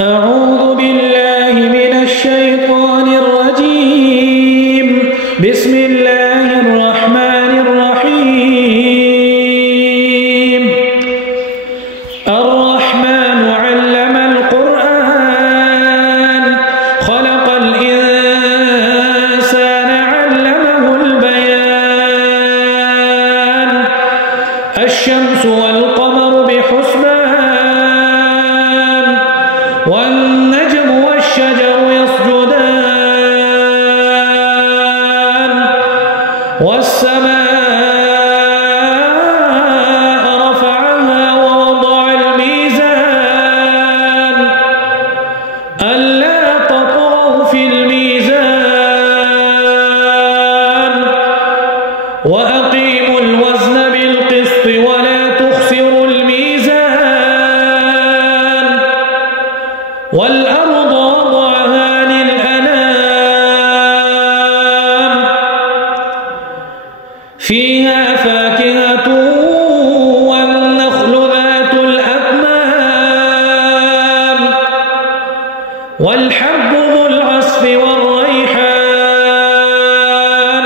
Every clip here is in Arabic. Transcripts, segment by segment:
أعوذ بالله من الشيطان الرجيم. بسم الله الرحمن الرحيم. الرحمن علم القرآن خلق الإنسان علمه البيان. الشمس والقمر بحسبان والنجم والشجر يسجدان والسماء رفعها ووضع الميزان ألا تطغوا في الميزان وأقيموا الوزن بالقسط ولا تخسروا الميزان والأرض وضعها للأنام فيها فاكهة والنخل ذات الأكمام والحب ذو العصف والريحان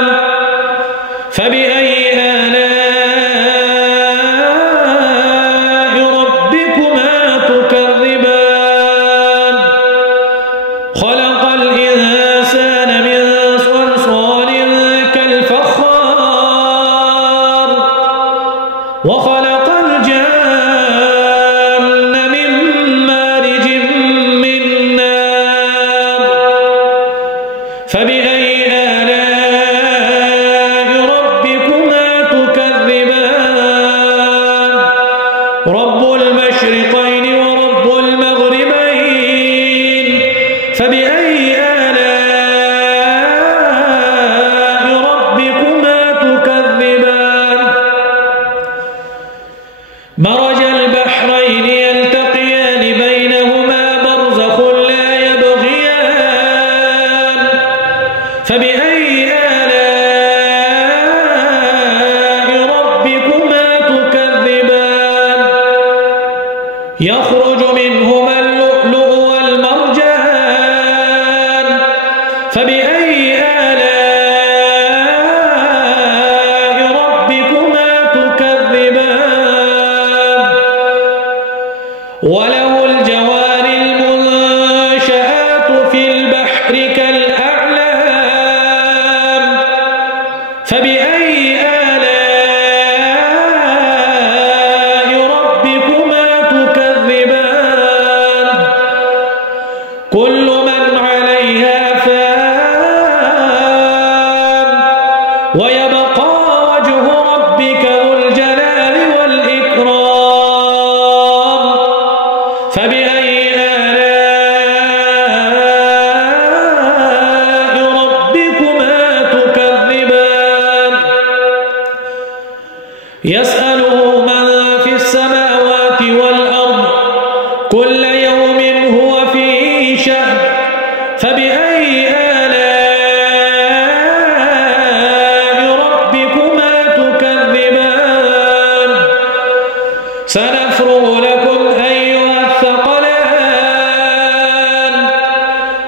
فبأي آلاء ربكما تكذبان خلق الإنسان من صلصال كالفخار وخلق الجان من مارج من نار فبأي آلاء ربكما تكذبان رب المشرقين ورب المغربين فبأي آلاء ربكما تكذبان مرج البحرين يلتقيان بينهما برزخ لا يبغيان فبأي آلاء ربكما تكذبان يخرج منهما اللؤلؤ والمرجان فبأي آلاء ربكما تكذبان وله الجوار المنشآت في البحر كالأعلام فبأي آلاء ربكما تكذبان كل من عليها فان ويبقى وجه ربك ذو الجلال والإكرام فبأي آلاء ربكما تكذبان يسأله من في السماوات والأرض كل يوم هو في شأن فبأي آلاء ربكما تكذبان سنفرغ لكم أيها الثقلان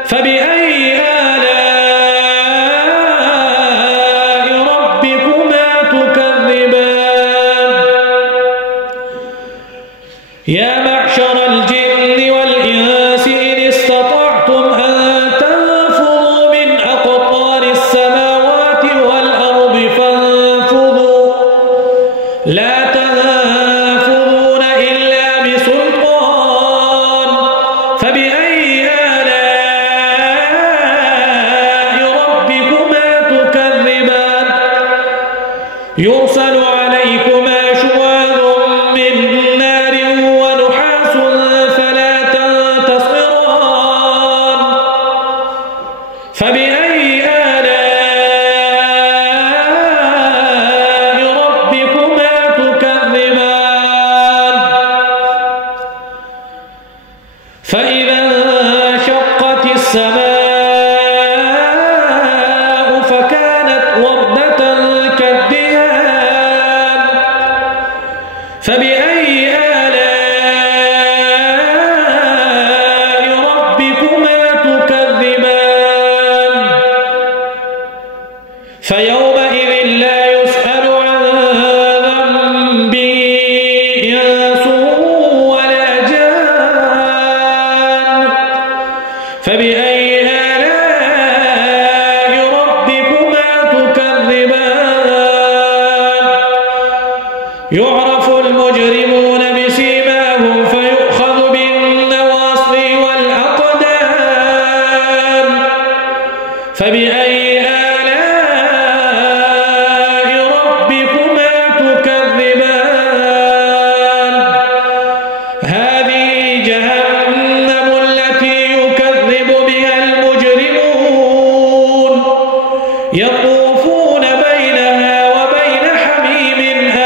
فبأي آلاء ربكما تكذبان يا معشر الجن والإنس إن استطعتم أن تنفذوا من أقطار السماوات والأرض فانفذوا لا تنفذون إلا بسلطان فبأي آلاء ربكما تكذبان يرسل عليكما شواظ من نار ونحاس فلا تنتصران فبأي آلاء ربكما تكذبان فإذا انشقت السماء فكانت وردة كالدهان فبأي آلاء فبأي آلاء ربكما تكذبان يعرف المجرمون بسيماهم فيؤخذ بالنواصي والأقدام فبأي آلاء ربكما تكذبان هذه جهنم التي يكذب بها المجرمون يطوفون بينها وبين حميم آن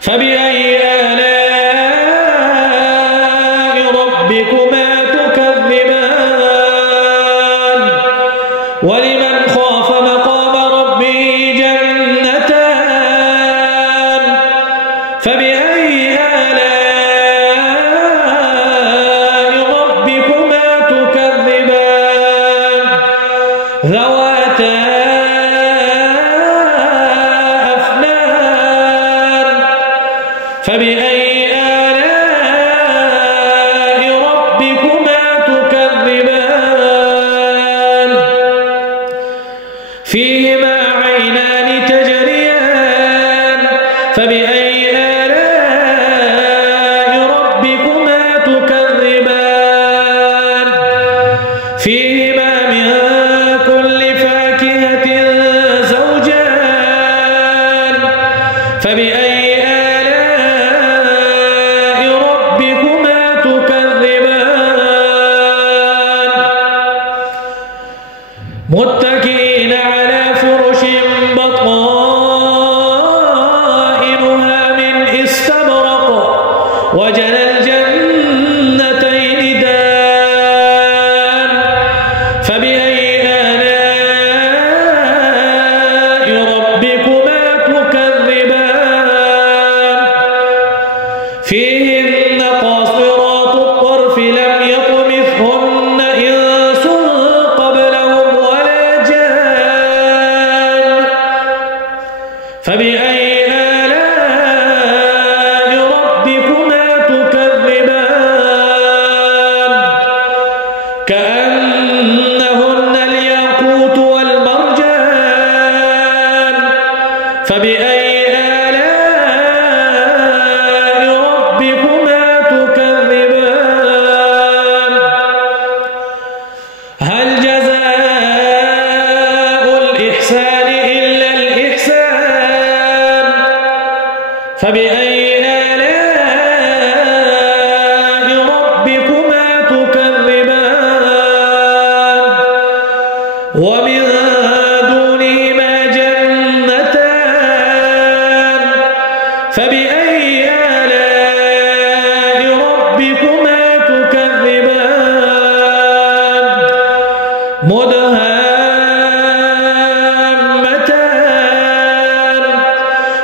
فبأي آلاء ربكما تكذبان ولمن خاف مقام ربه جنتان فبأي آلاء ربكما تكذبان ذواتا أفنان فبأي آلاء ربكما تكذبان فيهما عينان تجريان فبأي آلاء ربكما تكذبان فيهما من كل فاكهة زوجان فبأي آلاء ربكما تكذبان متكئين على فرش بطائنها من استبرق وجنى الجنتين دان فبأي آلاء ربكما تكذبان فيهن قاصرات الطرف لم يطمثهن إنس قبلهم ولا جان فبأي آلاء ربكما تكذبان كأنهن الياقوت والمرجان فبأي آلاء ربكما تكذبان هل جزاء الإحسان إلا الإحسان فبأي آلاء ربكما تكذبان ومن دونهما جنتان فبأي آلاء ربكما تكذبان مدهامتان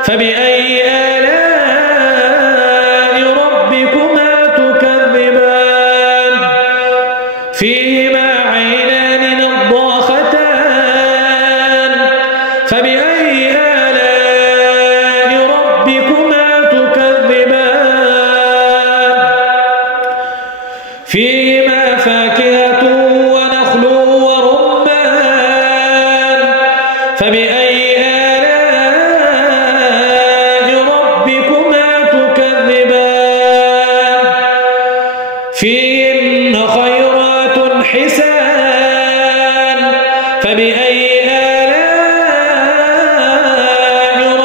فبأي آلاء ربكما تكذبان فيهما عينان نضاختان فبأي آلاء ربكما تكذبان فيهما فاكهة ونخل ورمان فبأي آلاء ربكما تكذبان فيهن خيرات حسان فبأي آلاء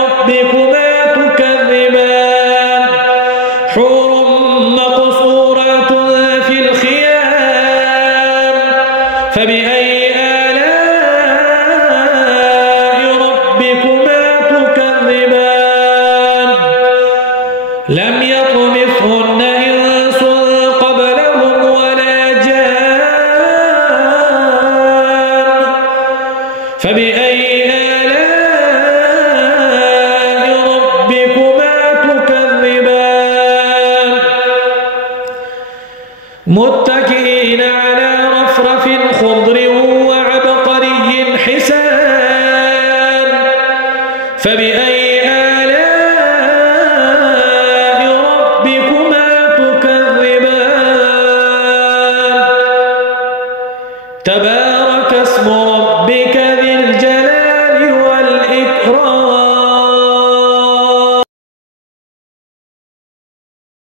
ربكما تكذبان حور مقصورات في الخيام فبأي آلاء ربكما تكذبان لم يطمثهن إنس قبلهم ولا جان فبأي آلاء ربكما تكذبان متكئين على رفرف خضر وعبقري حسان فبأي